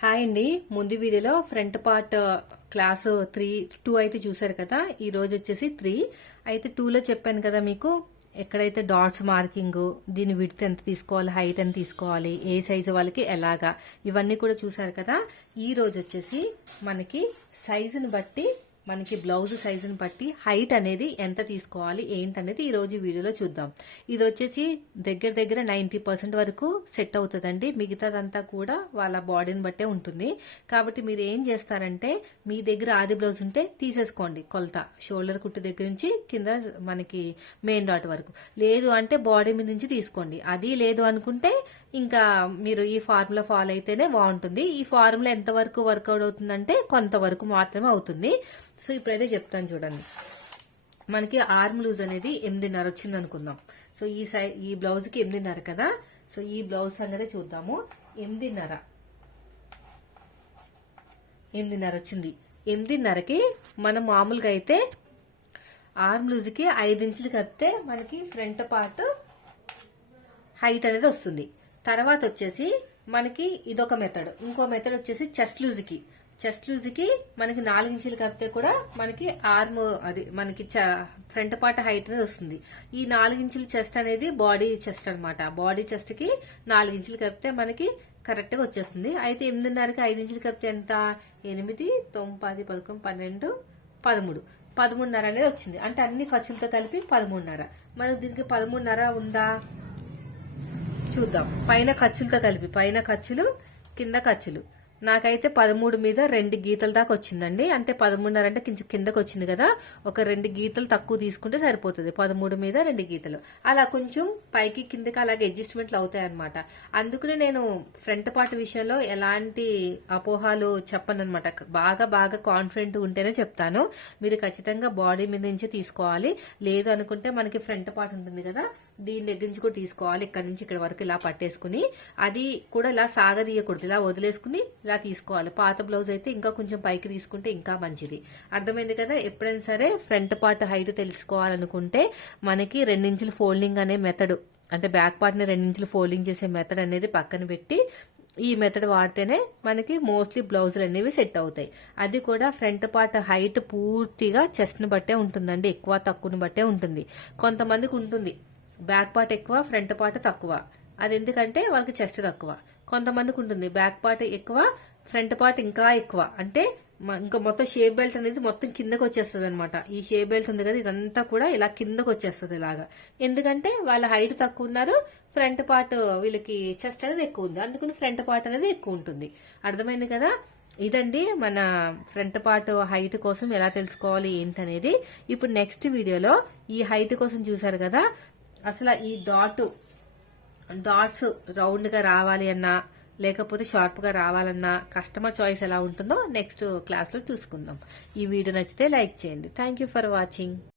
Hi అండి. ముందు వీడియోలో ఫ్రంట్ పార్ట్ క్లాస్ 2 అయితే చూసారు కదా. ఈ రోజు వచ్చేసి 3 అయితే 2లో చెప్పాను కదా మీకు ఎక్కడైతే డాట్స్ మార్కింగ్, దీని విడ్త్ ఎంత తీసుకోవాలి, హైట్ ఎంత తీసుకోవాలి, ఏ సైజు వాళ్ళకి ఎలాగా, ఇవన్నీ కూడా చూసారు కదా. ఈ రోజు వచ్చేసి మనకి సైజుని బట్టి, మనకి బ్లౌజ్ సైజుని బట్టి హైట్ అనేది ఎంత తీసుకోవాలి ఏంటనేది ఈ రోజు వీడియోలో చూద్దాం. ఇది వచ్చేసి దగ్గర దగ్గర 90% వరకు సెట్ అవుతుందండి. మిగతాదంతా కూడా వాళ్ళ బాడీని బట్టే ఉంటుంది. కాబట్టి మీరు ఏం చేస్తారంటే, మీ దగ్గర ఆది బ్లౌజ్ ఉంటే తీసేసుకోండి కొలత, షోల్డర్ కుట్టు దగ్గర నుంచి కింద మనకి మెయిన్ డాట్ వరకు. లేదు అంటే బాడీ మీద నుంచి తీసుకోండి. అది లేదు అనుకుంటే ఇంకా మీరు ఈ ఫార్ములా ఫాలో అయితేనే బాగుంటుంది. ఈ ఫార్ములా ఎంత వరకు వర్కౌట్ అవుతుందంటే కొంతవరకు మాత్రమే అవుతుంది. సో ఇప్పుడైతే చెప్తాను చూడండి. మనకి ఆర్మ్ లూజ్ అనేది 8.5 వచ్చింది అనుకుందాం. సో ఈ బ్లౌజ్ కి 8.5 కదా. సో ఈ బ్లౌజ్ సంగతి చూద్దాము. 8.5 వచ్చింది. 8.5కి మనం మామూలుగా అయితే ఆర్మ్ లూజ్ కి 5 ఇంచులు కడితే మనకి ఫ్రంట్ పార్ట్ హైట్ అనేది వస్తుంది. తర్వాత వచ్చేసి మనకి ఇదొక మెథడ్. ఇంకో మెథడ్ వచ్చేసి చెస్ట్ లూజ్ కి మనకి 4 ఇంచులు కడితే కూడా మనకి ఆర్మ్ అది మనకి ఫ్రంట్ పార్ట్ హైట్ అనేది వస్తుంది. ఈ 4 ఇంచుల చెస్ట్ అనేది బాడీ చెస్ట్ అనమాట. బాడీ చెస్ట్ కి 4 ఇంచులు కడితే మనకి కరెక్ట్ గా వచ్చేస్తుంది. అయితే 8.5కి 5 ఇంచులు కడితే ఎంత? 8, 9, 10, 11, 12, 13. 13.5 అనేది వచ్చింది. అంటే అన్ని ఖర్చులతో కలిపి 13.5. మనకి దీనికి 13.5 ఉందా చూద్దాం. పైన ఖర్చులతో కలిపి, పైన ఖర్చులు కింద ఖర్చులు, నాకైతే 13 మీద 2 గీతల దాకా వచ్చిందండి. అంటే 13.5 అంటే కొంచెం కిందకు వచ్చింది కదా, ఒక 2 గీతలు తక్కువ తీసుకుంటే సరిపోతుంది. 13 మీద 2 గీతలు అలా కొంచెం పైకి కిందకి అలాగే అడ్జస్ట్మెంట్లు అవుతాయి అనమాట. అందుకనే నేను ఫ్రంట్ పార్ట్ విషయంలో ఎలాంటి అపోహాలు చెప్పను అనమాట. బాగా కాన్ఫిడెంట్ ఉంటేనే చెప్తాను. మీరు ఖచ్చితంగా బాడీ మీద నుంచి తీసుకోవాలి. లేదు అనుకుంటే మనకి ఫ్రంట్ పార్ట్ ఉంటుంది కదా, దీని దగ్గర నుంచి కూడా తీసుకోవాలి. ఇక్కడ నుంచి ఇక్కడ వరకు ఇలా పట్టేసుకుని, అది కూడా ఇలా సాగదీయకూడదు, ఇలా వదిలేసుకుని ఇలా తీసుకోవాలి. పాత బ్లౌజ్ అయితే ఇంకా కొంచెం పైకి తీసుకుంటే ఇంకా మంచిది. అర్థమైంది కదా. ఎప్పుడైనా సరే ఫ్రంట్ పార్ట్ హైట్ తెలుసుకోవాలనుకుంటే మనకి 2 ఇంచుల ఫోల్డింగ్ అనే మెథడ్, అంటే బ్యాక్ పార్ట్ ని 2 ఇంచులు ఫోల్డింగ్ చేసే మెథడ్ అనేది పక్కన పెట్టి ఈ మెథడ్ వాడితేనే మనకి మోస్ట్లీ బ్లౌజులు అనేవి సెట్ అవుతాయి. అది కూడా ఫ్రంట్ పార్ట్ హైట్ పూర్తిగా చెస్ట్ ని బట్టే ఉంటుందండి. ఎక్కువ తక్కువని బట్టే ఉంటుంది. కొంతమందికి ఉంటుంది బ్యాక్ పార్ట్ ఎక్కువ, ఫ్రంట్ పార్ట్ తక్కువ. అది ఎందుకంటే వాళ్ళకి చెస్ట్ తక్కువ. కొంతమందికి ఉంటుంది బ్యాక్ పార్ట్ ఎక్కువ, ఫ్రంట్ పార్ట్ ఇంకా ఎక్కువ. అంటే ఇంకా మొత్తం షేప్ బెల్ట్ అనేది మొత్తం కిందకు వచ్చేస్తుంది అనమాట. ఈ షేప్ బెల్ట్ ఉంది కదా, ఇదంతా కూడా ఇలా కిందకు వచ్చేస్తుంది ఇలాగా. ఎందుకంటే వాళ్ళ హైట్ తక్కువ ఉన్నారు, ఫ్రంట్ పార్ట్ వీళ్ళకి చెస్ట్ అనేది ఎక్కువ ఉంది, అందుకని ఫ్రంట్ పార్ట్ అనేది ఎక్కువ ఉంటుంది. అర్థమైంది కదా. ఇదండి మన ఫ్రంట్ పార్ట్ హైట్ కోసం ఎలా తెలుసుకోవాలి ఏంటనేది. ఇప్పుడు నెక్స్ట్ వీడియోలో ఈ హైట్ కోసం చూసారు కదా, అసలు ఈ డాట్స్ రౌండ్ గా రావాలి అన్నా, లేకపోతే షార్ప్ గా రావాలన్నా కస్టమర్ చాయిస్ ఎలా ఉంటుందో నెక్స్ట్ క్లాస్ లో చూసుకుందాం. ఈ వీడియో నచ్చితే లైక్ చేయండి. Thank for watching.